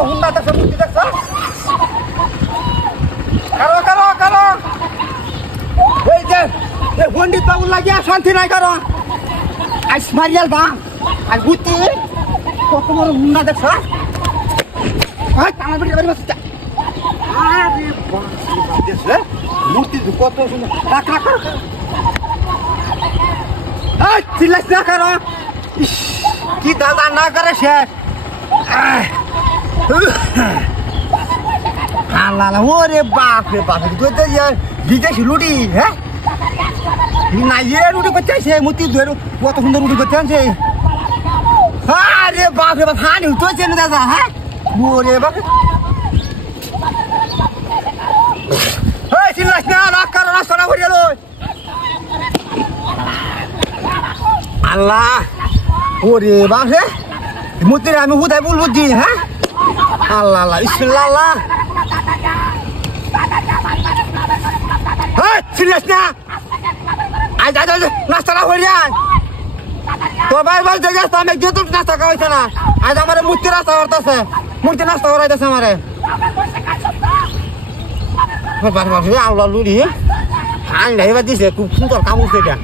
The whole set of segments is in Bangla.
হুন্ডা দেখছো মূর্তি দেখছো কারো কারো কারো এই যে পণ্ডিত বাবু লাগিয়া শান্তি নাই কারো আজ মারিয়াল দাম আর বুঝতে কত বড় হুন্ডা দেখছো মূর্তি কত সুন্দর চিল্লাস না কারো কি দাদা না করে সে ওরে বাপ রে বাপ বিদেশি রুটি হ্যাঁ না ইয়ে রুটি করতে আছে মূর্তি কত সুন্দর রুটি করতে আনছে আরে বাপ রে বাপ হানি উঠতেছে না দাদা হ্যাঁ ওরে বাপ চিল্লাস না রাগ কারো রাস্তাটা ভরে গেল আল্লাহ ওরে বাপ রে মূর্তি আমি হুদায় বলবো দি হ্যাঁ আল্লাহ আল্লাহ ইসলাল্লাহ আল্লাহ চিল্লাস না আজ আজ নাস্তাটা হয়ে যায় তোর ভাই বলতে গেছ আমি যেহেতু নাস্তা খাওয়াইছে না আজ আমার মূর্তি রাস্তা করতেছে মূর্তি নাস্তা করাইতেছে আমারে আল্লাহ লুড়ি আইন এবার দিছে খুব সুন্দর কাম করছে এটা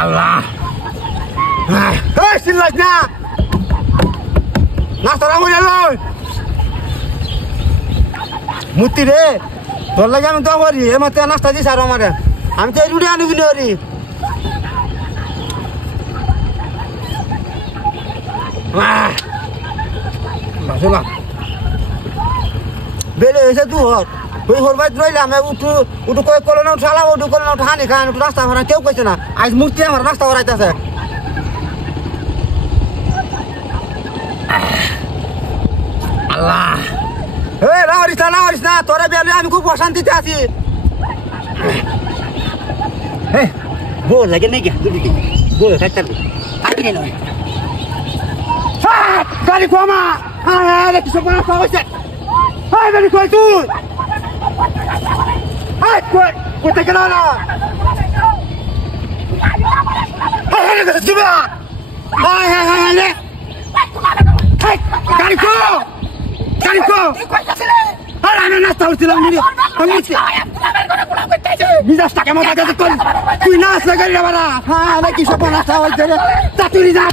আল্লাহ চিল্লাস না নাস্তাটা হয়ে গেল মূর্তি রে তোর লাগে আমি তো করি এ মাত্র নাস্তা দিস আর আমার আমি তো এই রুটি আনি কিনে করি বেলে এসে তুই হর ওই হরবাই রইলাম উঠু উঠু কয়ে কলে না উঠালাম উঠু কলে না উঠা হানি খান উঠু রাস্তা ভরা কেউ কইছে না আজ মূর্তি আমার রাস্তা ভরাইতেছে আল্লাহ রাওয়ারিস না তোরা বেলে আমি খুব অশান্তিতে আছি বোর লাগে নাকি দুদিকে বোর থাকতে গাড়ি কমা কিছু রাস্তা হয়েছে গাড়ি কই তুই কোথায় গেল না গাড়ি কো গাড়ি কো আমি নাস্তা করছিলাম টাকা মতো তুই না আসলে গাড়ি হ্যাঁ কি সব নাস্তা হয়েছে তাতুরি যা